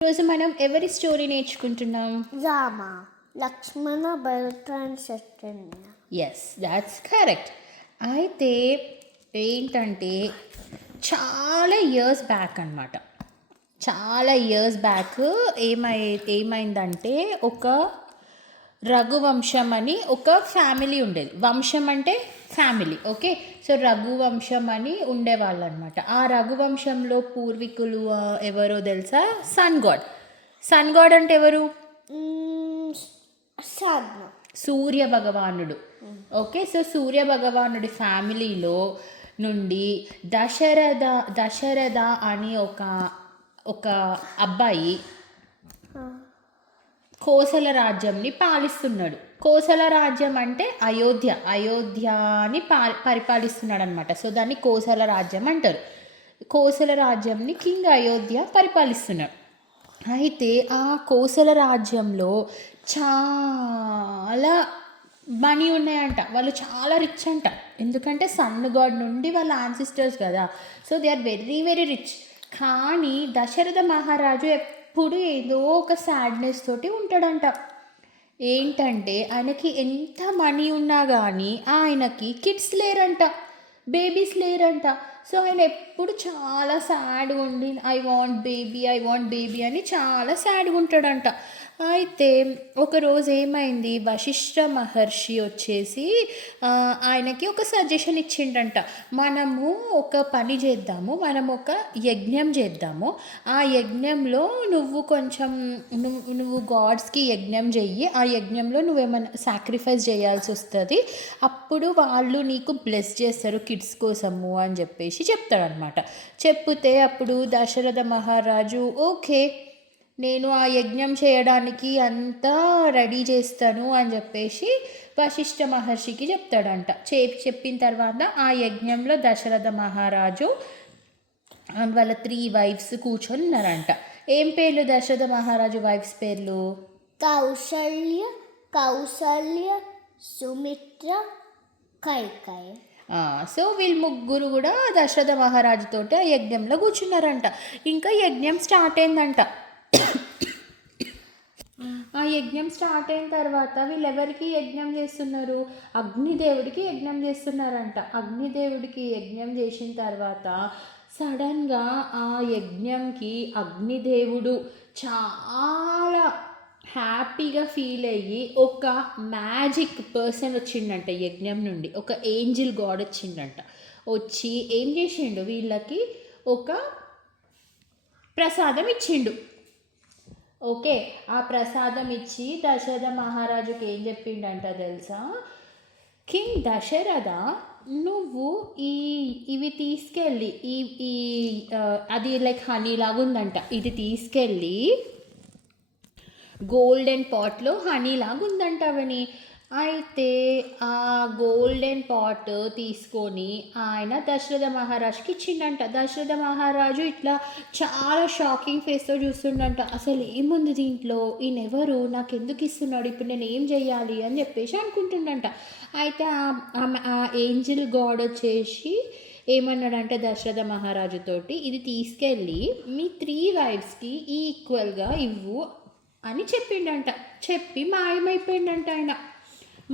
ఈరోజు మనం ఎవరి స్టోరీ నేర్చుకుంటున్నాం? Rama Lakshmana Bharata Shatrughna. Yes, that's correct. అయితే ఏంటంటే చాలా ఇయర్స్ బ్యాక్ అనమాట. చాలా ఇయర్స్ బ్యాక్ ఏమైందంటే ఒక రఘువంశం అని ఒక ఫ్యామిలీ ఉండేది. వంశం అంటే ఫ్యామిలీ, ఓకే. సో రఘువంశం అని ఉండేవాళ్ళు అనమాట. ఆ రఘువంశంలో పూర్వీకులు ఎవరో తెలుసా? Sun God. సన్ గాడ్ అంటే ఎవరు? సాధన సూర్య భగవానుడు. ఓకే, సో సూర్య భగవానుడి ఫ్యామిలీలో నుండి దశరథ అని ఒక అబ్బాయి కోసల రాజ్యంని పాలిస్తున్నాడు. కోసల రాజ్యం అంటే అయోధ్యని పరిపాలిస్తున్నాడు అనమాట. సో దాన్ని కోసల రాజ్యం అంటారు. కోసల రాజ్యంని కింగ్ అయోధ్య పరిపాలిస్తున్నాడు. అయితే ఆ కోసల రాజ్యంలో చాలా మనీ ఉన్నాయంట. వాళ్ళు చాలా రిచ్ అంట. ఎందుకంటే సన్ గాడ్ నుండి వాళ్ళ యాన్సిస్టర్స్ కదా. So they are very very rich. కానీ దశరథ మహారాజు ఎప్పుడు ఏదో ఒక సాడ్నెస్ తోటి ఉంటాడంట. ఏంటంటే ఆయనకి ఎంత మనీ ఉన్నా కానీ ఆయనకి కిడ్స్ లేరంట, బేబీస్ లేరంట. సో ఆయన ఎప్పుడు చాలా సాడ్గా ఉండి ఐ వాంట్ బేబీ అని చాలా సాడ్గా ఉంటాడంట. అయితే ఒకరోజు ఏమైంది, వశిష్ఠ మహర్షి వచ్చేసి ఆయనకి ఒక సజెషన్ ఇచ్చిండంట. మనము ఒక పని చేద్దాము, మనం ఒక యజ్ఞం చేద్దాము. ఆ యజ్ఞంలో నువ్వు గాడ్స్కి యజ్ఞం చెయ్యి. ఆ యజ్ఞంలో నువ్వేమైనా సాక్రిఫైస్ చేయాల్సి వస్తుంది. అప్పుడు వాళ్ళు నీకు బ్లెస్ చేస్తారు కిడ్స్ కోసము అని చెప్పేసి చెప్తాడనమాట. చెప్తే అప్పుడు దశరథ మహారాజు ఓకే, నేను ఆ యజ్ఞం చేయడానికి అంతా రెడీ చేస్తాను అని చెప్పేసి వశిష్ఠ మహర్షికి చెప్తాడంట. చెప్పిన తర్వాత ఆ యజ్ఞంలో దశరథ మహారాజు వాళ్ళ 3 వైఫ్స్ కూర్చొని ఉన్నారంట. ఏం పేర్లు దశరథ మహారాజు వైఫ్స్ పేర్లు? కౌసల్య, సుమిత్ర, కైకేయి. సో వీళ్ళు ముగ్గురు కూడా దశరథ మహారాజుతోటి ఆ యజ్ఞంలో కూర్చున్నారంట. ఇంకా యజ్ఞం స్టార్ట్ అయిందంట. ఆ యజ్ఞం స్టార్ట్ అయిన తర్వాత వీళ్ళు ఎవరికి యజ్ఞం చేస్తున్నారు? అగ్నిదేవుడికి యజ్ఞం చేస్తున్నారంట. అగ్నిదేవుడికి యజ్ఞం చేసిన తర్వాత సడన్గా ఆ యజ్ఞంకి అగ్నిదేవుడు చాలా హ్యాపీగా ఫీల్ అయ్యి ఒక మ్యాజిక్ పర్సన్ వచ్చిండంట యజ్ఞం నుండి. ఒక ఏంజిల్ గాడ్ వచ్చిండంట. వచ్చి ఏం చేసిండు, వీళ్ళకి ఒక ప్రసాదం ఇచ్చిండు. ఓకే, ఆ ప్రసాదం ఇచ్చి దశరథ మహారాజుకి ఏం చెప్పిండంట తెలుసా? కింగ్ దశరథ, నువ్వు ఇవి తీసుకెళ్ళి ఈ అది లైక్ హనీ లాగా ఉందంట. ఇది తీసుకెళ్ళి గోల్డెన్ పాట్లో హనీ లాగా ఉందంట అవని. అయితే ఆ గోల్డెన్ పాట్ తీసుకొని ఆయన దశరథ మహారాజుకి ఇచ్చిండంట. దశరథ మహారాజు ఇట్లా చాలా షాకింగ్ ఫేస్తో చూస్తుండంట. అసలు ఏముంది దీంట్లో, ఈయన ఎవరు, నాకు ఎందుకు ఇస్తున్నాడు, ఇప్పుడు నేను ఏం చెయ్యాలి అని చెప్పేసి అనుకుంటుండంట. అయితే ఆ ఏంజిల్ గాడ్ వచ్చేసి ఏమన్నాడంటే దశరథ మహారాజుతోటి, ఇది తీసుకెళ్ళి మీ 3 వైఫ్స్కి ఈక్వల్గా ఇవ్వు అని చెప్పిండంట. చెప్పి మాయమైపోయిండంట ఆయన.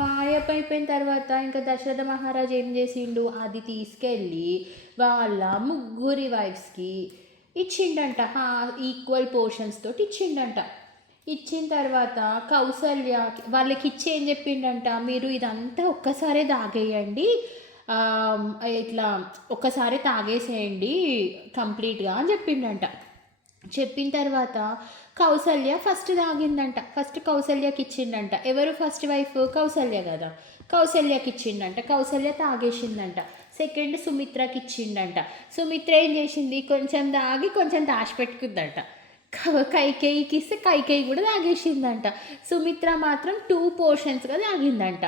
మాయమైపోయిన తర్వాత ఇంకా దశరథ మహారాజు ఏం చేసిండు, అది తీసుకెళ్ళి వాళ్ళ ముగ్గురి వైఫ్స్కి ఇచ్చిండంట. ఈక్వల్ పోర్షన్స్ తోటి ఇచ్చిండంట. ఇచ్చిన తర్వాత కౌసల్య వాళ్ళకి ఇచ్చి ఏం చెప్పిండంట, మీరు ఇదంతా ఒక్కసారే తాగేయండి, ఇట్లా ఒక్కసారి తాగేసేయండి కంప్లీట్గా అని చెప్పిండంట. చెప్పిన తర్వాత కౌసల్య ఫస్ట్ తాగిందంట. ఫస్ట్ కౌసల్యకి ఇచ్చిండంట. ఎవరు ఫస్ట్ వైఫ్? కౌసల్య కదా. కౌసల్యకి ఇచ్చిండంట. కౌసల్య తాగేసిందంట. సెకండ్ సుమిత్రకి ఇచ్చిండంట. సుమిత్ర ఏం చేసింది, కొంచెం తాగి కొంచెం దాచిపెట్టుకుందంట. కైకేయికి ఇస్తే కైకేయి కూడా తాగేసిందంట. సుమిత్ర మాత్రం 2 పోర్షన్స్గా తాగిందంట.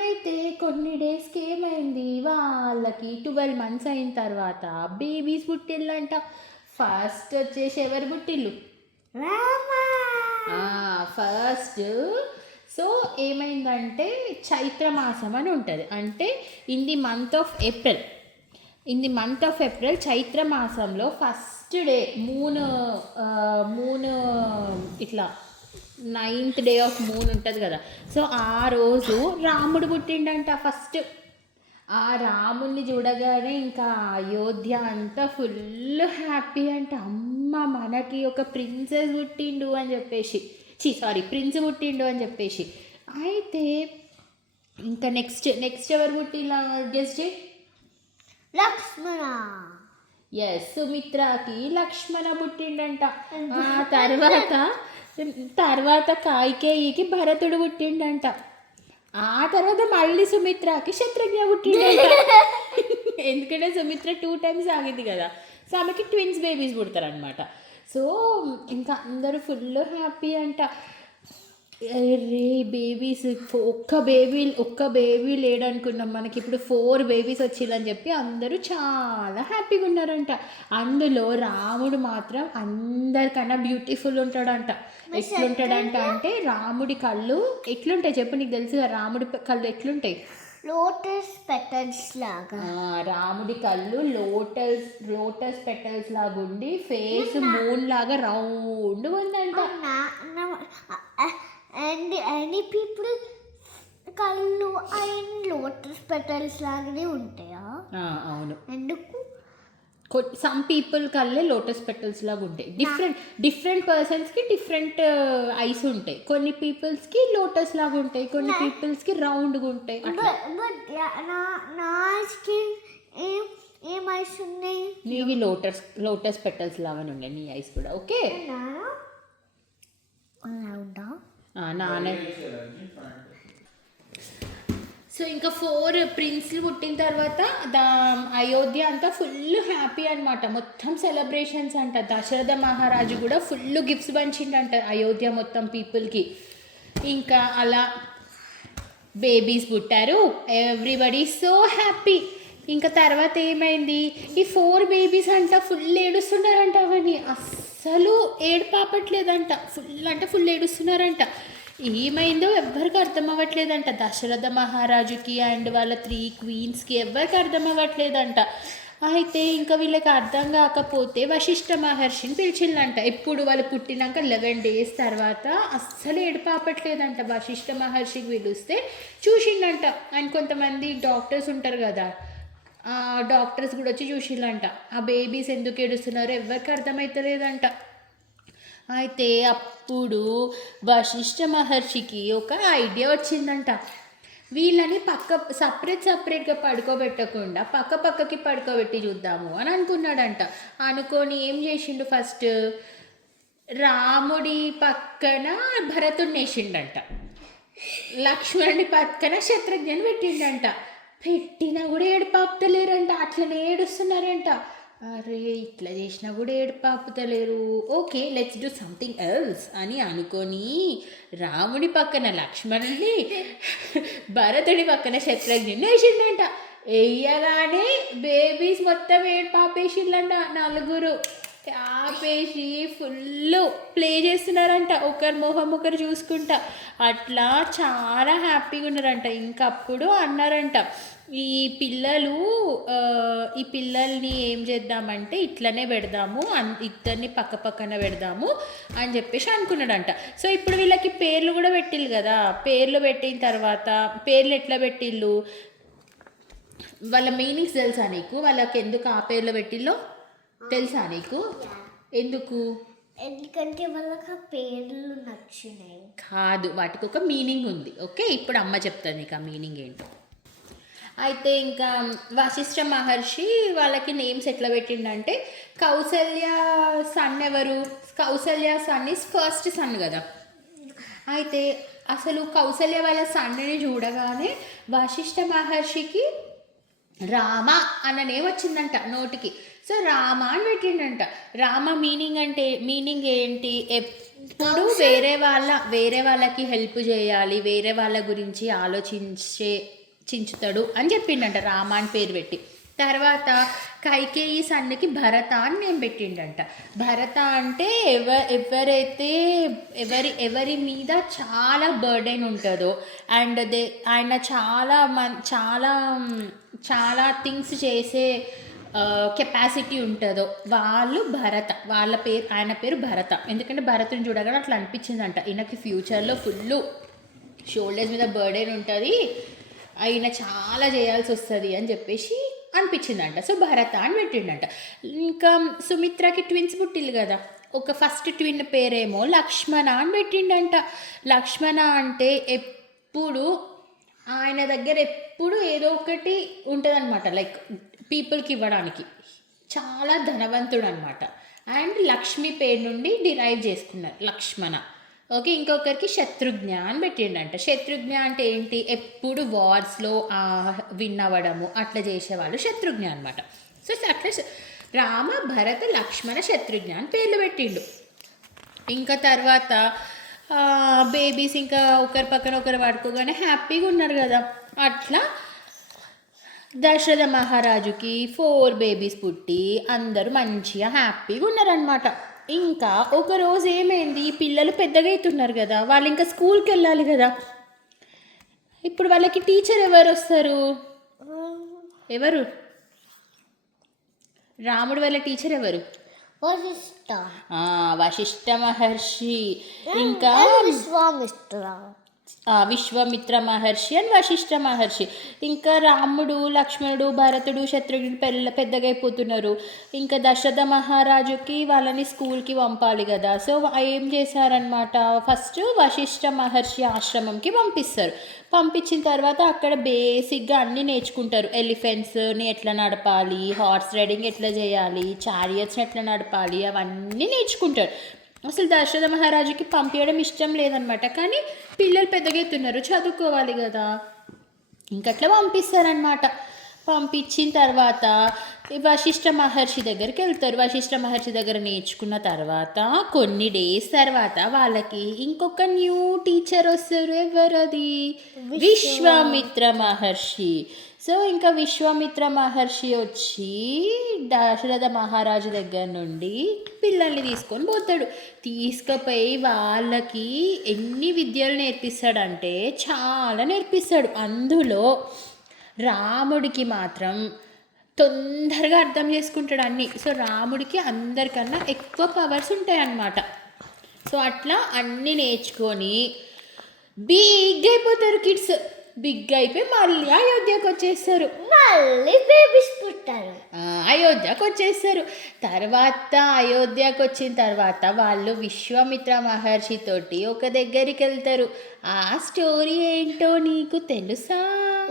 అయితే కొన్ని డేస్కి ఏమైంది, వాళ్ళకి 12 months అయిన తర్వాత బేబీస్ పుట్టిల్లంట. ఫస్ట్ వచ్చేసి ఎవరు పుట్టిల్లు? ఫస్ట్ సో ఏమైందంటే చైత్రమాసం అని ఉంటుంది. అంటే in the month of April in the month of April Chaitra మాసంలో ఫస్ట్ డే మూన్ ఇట్లా 9th డే ఆఫ్ మూన్ ఉంటుంది కదా. సో ఆ రోజు రాముడు పుట్టిండంట ఫస్ట్. ఆ రాముడిని చూడగానే ఇంకా అయోధ్య అంతా ఫుల్ హ్యాపీ అంట. అమ్మ మనకి ఒక ప్రిన్సెస్ పుట్టిండు అని చెప్పేసి, ప్రిన్స్ పుట్టిండు అని చెప్పేసి. అయితే ఇంకా నెక్స్ట్ ఎవరు పుట్టిలా గెస్ట్ డే? లక్ష్మణ. ఎస్, సుమిత్రకి లక్ష్మణ పుట్టిండంట. ఆ తర్వాత కైకేయికి భరతుడు పుట్టిండంట. ఆ తర్వాత మళ్ళీ సుమిత్రకి శత్రుఘ్న పుట్టిండంట. ఎందుకంటే సుమిత్ర 2 times ఆగింది కదా, సో ఆమెకి ట్విన్స్ బేబీస్ పుడతారనమాట. సో ఇంకా అందరూ ఫుల్ హ్యాపీ అంట. రే బేబీస్, ఒక్క బేబీ లేడనుకున్నాం, మనకి ఇప్పుడు 4 babies వచ్చిందని చెప్పి అందరూ చాలా హ్యాపీగా ఉన్నారంట. అందులో రాముడు మాత్రం అందరికన్నా బ్యూటిఫుల్ ఉంటాడంట. ఎట్లుంటాడంట అంటే రాముడి కళ్ళు ఎట్లుంటాయి చెప్పు, నీకు తెలుసుగా రాముడి కళ్ళు ఎట్లుంటాయి? లోటస్ పెటల్స్ లాగా. రాముడి కళ్ళు లోటస్ పెటల్స్ లాగా ఉండి ఫేస్ మూన్ లాగా రౌండ్ ఉందంట. అండ్ ఎనీ పీపుల్ కళ్ళు అండ్ లోటస్ పెటల్స్ లాగానే ఉంటాయా? అవును. ఎందుకు? సమ్ పీపుల్ కళ్ళే లోటస్ పెటల్స్ లాగా ఉంటాయి. డిఫరెంట్ పర్సన్స్కి డిఫరెంట్ ఐస్ ఉంటాయి. కొన్ని పీపుల్స్కి లోటస్ లాగా ఉంటాయి, కొన్ని పీపుల్స్కి రౌండ్గా ఉంటాయి. బట్ నా ఐస్కి ఏం ఐస్ ఉన్నాయి? నీవి లోటస్ పెటల్స్ లాగానే ఉన్నాయి నీ ఐస్ కూడా. ఓకే, నాన్న. సో ఇంకా 4 ప్రిన్స్లు పుట్టిన తర్వాత అయోధ్య అంతా ఫుల్ హ్యాపీ అనమాట. మొత్తం సెలబ్రేషన్స్ అంట. దశరథ మహారాజు కూడా ఫుల్ గిఫ్ట్స్ పంచిండంట అయోధ్య మొత్తం పీపుల్కి. ఇంకా అలా బేబీస్ పుట్టారు, ఎవ్రీబడి సో హ్యాపీ. ఇంకా తర్వాత ఏమైంది, ఈ 4 babies అంట ఫుల్ ఏడుస్తున్నారంట. అవన్నీ అస్సలు ఏడుపాపట్లేదంట, ఫుల్ ఏడుస్తున్నారంట. ఏమైందో ఎవ్వరికి అర్థం అవ్వట్లేదంట. దశరథ మహారాజుకి అండ్ వాళ్ళ 3 queensకి ఎవ్వరికి అర్థం అవ్వట్లేదంట. అయితే ఇంకా వీళ్ళకి అర్థం కాకపోతే వశిష్ఠ మహర్షిని పిలిచిందంట. ఎప్పుడు వాళ్ళు పుట్టినాక 11 days తర్వాత అస్సలు ఏడుపాపట్లేదంట. వశిష్ఠ మహర్షికి పిలిస్తే చూసిండంట. అండ్ కొంతమంది డాక్టర్స్ ఉంటారు కదా, డాక్టర్స్ కూడా వచ్చి చూసిండంట. ఆ బేబీస్ ఎందుకు ఏడుస్తున్నారో ఎవరికి అర్థమవుతలేదంట. అయితే అప్పుడు వశిష్ఠ మహర్షికి ఒక ఐడియా వచ్చిందంట. వీళ్ళని సపరేట్గా పడుకోబెట్టకుండా పక్కకి పడుకోబెట్టి చూద్దాము అని అనుకున్నాడంట. అనుకొని ఏం చేసిండు, ఫస్ట్ రాముడి పక్కన భరతుడిని వేసిండంట, లక్ష్మణుడి పక్కన శత్రుఘ్ని పెట్టిండంట. పెట్టినా కూడా ఏడుపాపుతలేరంట, అట్లనే ఏడుస్తున్నారంట. అరే ఇట్లా చేసినా కూడా ఏడుపాపుతలేరు, okay let's do something else అని అనుకొని రాముడి పక్కన లక్ష్మణుడిని, భరతుడి పక్కన శత్రుఘ్ని వేసిండంట. వేయగానే బేబీస్ మొత్తం ఏడుపాపేసిండంట. 4 ఆపేసి ఫుల్ ప్లే చేస్తున్నారంట, ఒకరి మొహం ఒకరు చూసుకుంటా. అట్లా చాలా హ్యాపీగా ఉన్నారంట. ఇంకప్పుడు అన్నారంట, ఈ పిల్లల్ని ఏం చేద్దామంటే ఇట్లనే పెడదాము, ఇద్దరిని పక్కన పెడదాము అని చెప్పేసి అనుకున్నాడంట. సో ఇప్పుడు వీళ్ళకి పేర్లు కూడా పెట్టిల్లు కదా. పేర్లు పెట్టిన తర్వాత పేర్లు ఎట్లా పెట్టిళ్ళు, వాళ్ళ మీనింగ్స్ తెలుసా నీకు? వాళ్ళకి ఎందుకు ఆ పేర్లు పెట్టిల్లో తెలుసా నీకు? ఎందుకంటే వాళ్ళకి ఆ పేర్లు నచ్చినాయి కాదు, వాటికి ఒక మీనింగ్ ఉంది. ఓకే, ఇప్పుడు అమ్మ చెప్తాను నీకు ఆ మీనింగ్ ఏంటో. అయితే ఇంకా వశిష్ఠ మహర్షి వాళ్ళకి నేమ్స్ ఎట్లా పెట్టిండంటే, కౌసల్య సన్ ఎవరు? Kausalya son is first son కదా. అయితే అసలు కౌసల్య వాళ్ళ సన్ని చూడగానే వశిష్ఠ మహర్షికి రామ అన్న నేమ్ వచ్చిందంట నోటికి. సో రామ అని పెట్టిండంట. రామ మీనింగ్ ఏంటి? ఎప్పుడు వేరే వాళ్ళకి హెల్ప్ చేయాలి, వేరే వాళ్ళ గురించి చించుతాడు అని చెప్పిండంట, రామ అని పేరు పెట్టి. తర్వాత కైకేయి సన్నికి భరత అని నేను పెట్టిండంట. భరత అంటే ఎవరైతే ఎవరి మీద చాలా బర్డెన్ ఉంటుందో అండ్ ఆయన చాలా థింగ్స్ చేసే కెపాసిటీ ఉంటుందో వాళ్ళు భరత, ఆయన పేరు భరత. ఎందుకంటే భరతుని చూడగానే అట్లా అనిపించిందంట, ఈయనకి ఫ్యూచర్లో ఫుల్ షోల్డర్స్ మీద బర్డెన్ ఉంటుంది, ఆయన చాలా చేయాల్సి వస్తుంది అని చెప్పేసి అనిపించిందంట. సో భరత అని పెట్టిండంట. ఇంకా సుమిత్రకి ట్విన్స్ పుట్టిల్లు కదా, ఒక ఫస్ట్ ట్విన్ పేరేమో లక్ష్మణ అని పెట్టిండంట. లక్ష్మణ అంటే ఎప్పుడు ఆయన దగ్గర ఎప్పుడు ఏదో ఒకటి ఉంటుంది అనమాట, లైక్ పీపుల్కి ఇవ్వడానికి, చాలా ధనవంతుడు అనమాట. అండ్ లక్ష్మి పేరు నుండి డిరైవ్ చేసుకున్నారు లక్ష్మణ. ఓకే, ఇంకొకరికి శత్రుఘ్న అని పెట్టిండంట. శత్రుఘ్న అంటే ఏంటి, ఎప్పుడు వార్స్లో విన్ అవ్వడము అట్లా చేసేవాళ్ళు శత్రుఘ్న అనమాట. సో అట్లా రామ భరత లక్ష్మణ శత్రుఘ్న అని పేర్లు పెట్టిండు. ఇంకా తర్వాత బేబీస్ ఇంకా ఒకరి పక్కన ఒకరు పడుకోగానే హ్యాపీగా ఉన్నారు కదా. అట్లా దశరథ మహారాజుకి 4 బేబీస్ పుట్టి అందరూ మంచిగా హ్యాపీగా ఉన్నారనమాట. ఇంకా ఒకరోజు ఏమైంది, పిల్లలు పెద్దగా అవుతున్నారు కదా, వాళ్ళు ఇంకా స్కూల్కి వెళ్ళాలి కదా. ఇప్పుడు వాళ్ళకి టీచర్ ఎవరు వస్తారు, ఎవరు, రాముడు వాళ్ళ టీచర్ ఎవరు, వశిష్ఠ మహర్షి, ఇంకా విశ్వామిత్ర మహర్షి అండ్ వశిష్ఠ మహర్షి. ఇంకా రాముడు లక్ష్మణుడు భరతుడు శత్రుఘ్నుడు పెద్దగా అయిపోతున్నారు. ఇంకా దశరథ మహారాజుకి వాళ్ళని స్కూల్కి పంపాలి కదా. సో ఏం చేశారనమాట, ఫస్ట్ వశిష్ఠ మహర్షి ఆశ్రమంకి పంపిస్తారు. పంపించిన తర్వాత అక్కడ బేసిక్గా అన్నీ నేర్చుకుంటారు. ఎలిఫెంట్స్ని ఎట్లా నడపాలి, హార్స్ రైడింగ్ ఎట్లా చేయాలి, చారియట్స్ని ఎట్లా నడపాలి, అవన్నీ నేర్చుకుంటారు. అసలు దశరథ మహారాజుకి పంపించడం ఇష్టం లేదనమాట, కానీ పిల్లలు పెద్దగా అవుతున్నారు, చదువుకోవాలి కదా, ఇంకట్లా పంపిస్తారనమాట. పంపించిన తర్వాత వశిష్ఠ మహర్షి దగ్గరికి వెళ్తారు. వశిష్ఠ మహర్షి దగ్గర నేర్చుకున్న తర్వాత కొన్ని డేస్ తర్వాత వాళ్ళకి ఇంకొక న్యూ టీచర్ వస్తారు. ఎవరది, విశ్వామిత్ర మహర్షి. సో ఇంకా విశ్వామిత్ర మహర్షి వచ్చి దశరథ మహారాజు దగ్గర నుండి పిల్లల్ని తీసుకొని పోతాడు. తీసుకుపోయి వాళ్ళకి ఎన్ని విద్యలు నేర్పిస్తాడంటే చాలా నేర్పిస్తాడు. అందులో రాముడికి మాత్రం తొందరగా అర్థం చేసుకుంటాడు అన్నీ. సో రాముడికి అందరికన్నా ఎక్కువ పవర్స్ ఉంటాయి అన్నమాట. సో అట్లా అన్నీ నేర్చుకొని బిగ్ అయిపోతారు కిడ్స్. బిగ్ అయిపోయి మళ్ళీ అయోధ్యకు వచ్చేస్తారు. మళ్ళీ బేబీస్ పుట్టారు, అయోధ్యకు వచ్చేస్తారు. తర్వాత అయోధ్యకు వచ్చిన తర్వాత వాళ్ళు విశ్వామిత్ర మహర్షితోటి ఒక దగ్గరికి వెళ్తారు. ఆ స్టోరీ ఏంటో నీకు తెలుసా?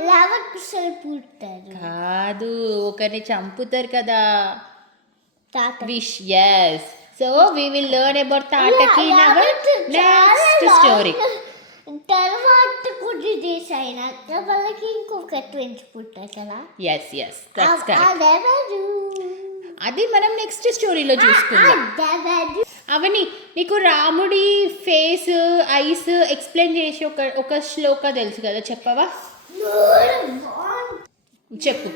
లవకుశలు పుట్టారు కాదు, ఒకరిని చంపుతారు కదా. yes. So we will learn about Tataki in our next story. తర్వాత కొన్ని డేస్ అయినాక వాళ్ళకి ఇంకొక ట్విన్స్ పుట్టారు కదా. yes that's correct. అది మనం నెక్స్ట్ స్టోరీలో చూసుకుందాం. అవని నీకు రాముడి ఫేస్ ఐస్ ఎక్స్ప్లెయిన్ చేసి ఒక శ్లోక తెలుసు కదా, చెప్పవా? చెప్పు.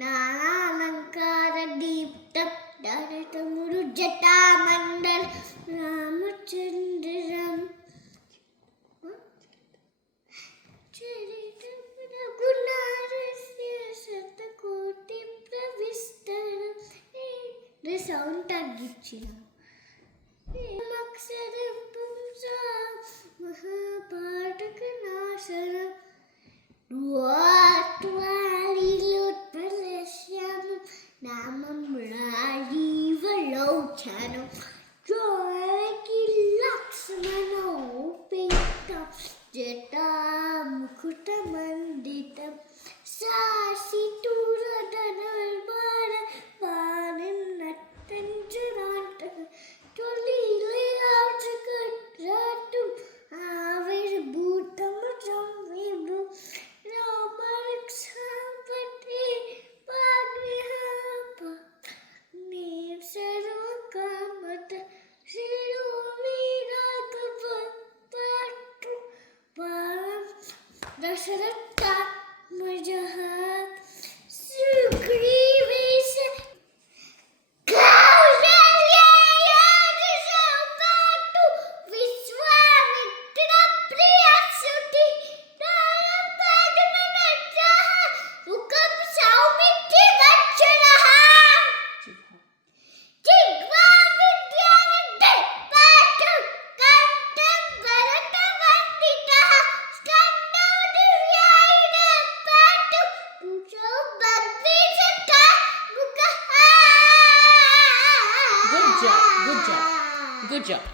నాలంకార దీప్తం దరతమురు జటామండల్ రామచంద్రం శతకోటి ప్రవిస్తరం. సౌండ్ తగ్గించిన అక్షరం పుంసా మహాపాఠక నాశనం నామం రాజీవలోచనం జోకి లక్ష్మణోపేతం జటాముకుటమండితం సాసిటూరధనుర్భార పానం నట్టంజరాంటం తొలిలేయాచకట్రాటం ఆవిర్భూతం సంవిభు రామరక్షాపతి పాగ్నిహాప నీం సర్వకామత శిరోవిరాగవ పాటు పారం దశరథాత్మజః సుగ్రీవేశ కౌసల్యాయ గుడ్ జాబ్ గుడ్ జాబ్